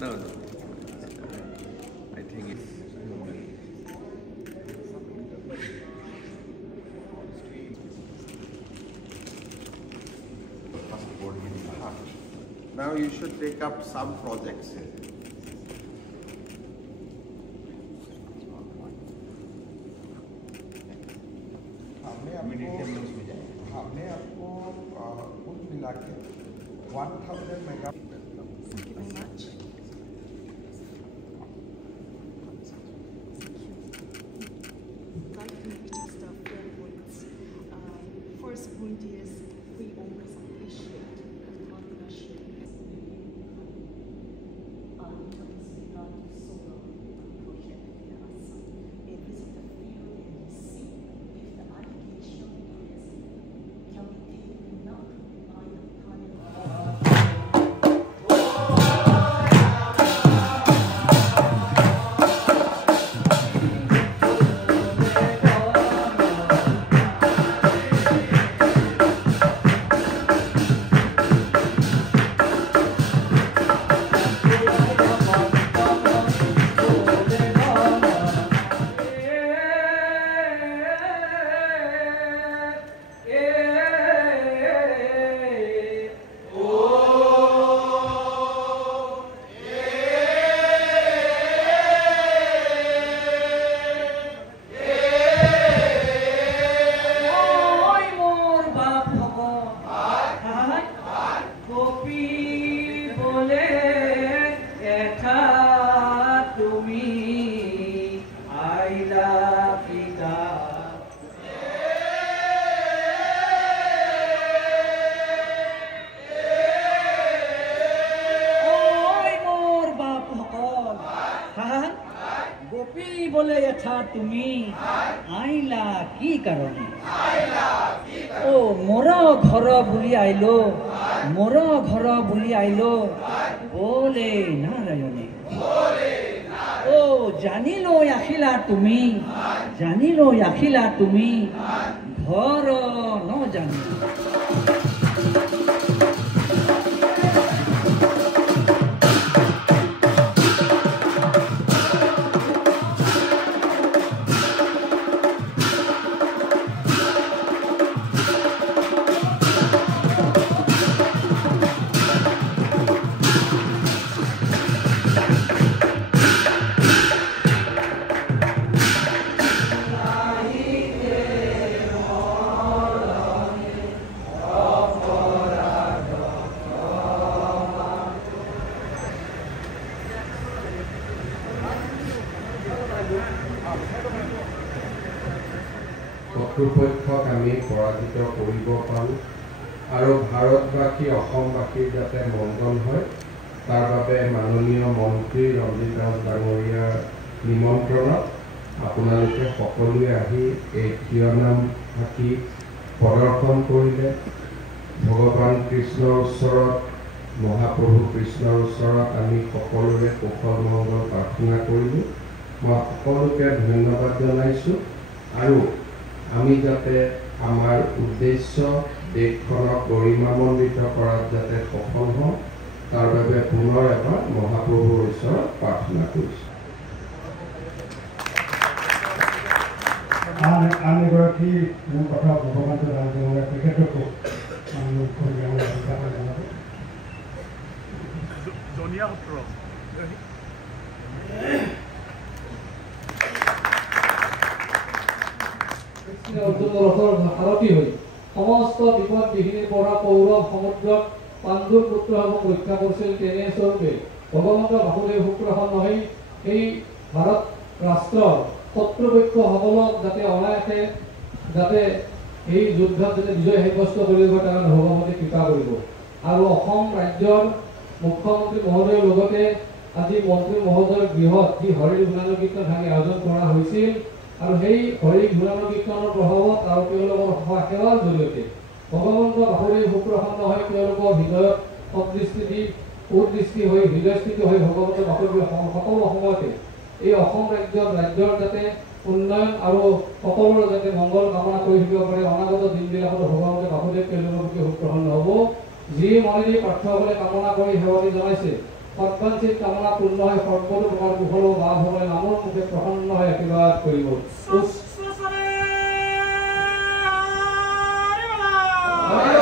No, no. I think it's now you should take up some projects. हमने आपको कुल मिला के 1000 mega. Thank you very much. Like maybe just a few points. First point is we always appreciate the partnership. Solar project with us. And visit the field and see if the allocation can be taken up by the তুমি আইলা কি কারণে ও মোরা ঘর বুলি আইলো মোরা ঘর বুলি আইলো বলে নারায়ণে ও জানিলো আখিলা তুমি জানিলো আখিলা তুমি ঘর ন জানি শত্ৰুপক্ষক আমি পৰাজিত কৰিব পাৰোঁ আৰু ভাৰতবাসী অসমবাসীৰ যাতে মংগল হয় তাৰ বাবে মাননীয় মন্ত্ৰী ৰঞ্জিত দাস ডাঙৰীয়াৰ নিমন্ত্ৰণত আপোনালোকে সকলোৱে আহি এই থিয়নাম থাকি প্ৰদৰ্শন কৰিলে ভগৱান কৃষ্ণৰ ওচৰত মহাপ্ৰভু কৃষ্ণৰ ওচৰত আমি সকলোৰে কুশল মংগল প্ৰাৰ্থনা কৰিলোঁ মই সকলোকে ধন্যবাদ জনাইছোঁ আৰু আমি যাতে আমাৰ উদ্দেশ্য দেশখনক গৰিমামণ্ডিত কৰাত যাতে সফল হওঁ তাৰ বাবে পুনৰ এবাৰ মহাপ্ৰভুৰ ওচৰত প্ৰাৰ্থনা কৰিছোঁ আন এগৰাকী মোৰ কথা ভগৱান ৰাজমহলে তেখেতকো জনিয়া সত্ৰ সাৰথী হৈ সমস্ত বিপদ বিঘিনিৰ পৰা কৌৰৱ সমুদ্ৰত পাণ্ডুৰ পুত্ৰসমূহ ৰক্ষা কৰিছিল তেনেস্বৰূপে ভগৱন্ত বাসুদেৱ শুক্ৰখন হৈ সেই ভাৰত ৰাষ্ট্ৰৰ শত্ৰুপক্ষসকলক যাতে অনায়াসে যাতে এই যুদ্ধত যাতে বিজয় সাব্যস্ত কৰিব তাৰ ভগৱতী কৃপা কৰিব আৰু অসম ৰাজ্যৰ মুখ্যমন্ত্ৰী মহোদয়ৰ লগতে আজি মন্ত্ৰী মহোদয়ৰ গৃহত যি হৰি গুণানু কীৰ্তন ভাঙি আয়োজন কৰা হৈছিল আৰু সেই হৰি গুণানু কীৰ্তনৰ প্ৰভাৱত আৰু তেওঁলোকৰ সেৱাৰ জৰিয়তে ভগৱন্ত বাসুদেৱ শুক্ৰখণ্ড হৈ তেওঁলোকৰ হৃদয়ত সদৃষ্টি উদৃষ্টি হৈ হৃদয়স্থিতি হৈ ভগৱন্ত বাসুদেৱ সকলো সময়তে এই অসম ৰাজ্যৰ যাতে উন্নয়ন আৰু সকলোৰে যাতে মংগল কামনা কৰি থাকিব পাৰে অনাগত দিনবিলাকত ভগৱন্ত বাসুদেৱ তেওঁলোকৰ প্ৰতি শুক্ৰখণ্ড হ'ব যি মনেদি প্ৰাৰ্থসকলে কামনা কৰি সেৱানি জনাইছে সৎবাঞ্ছিত কামনা পূৰ্ণ হয় সৰ্বতো তোমাৰ কুশল লাভ হ'বলৈ নামৰ মুখে প্ৰসন্ন হৈ আশীৰ্বাদ কৰিব Hare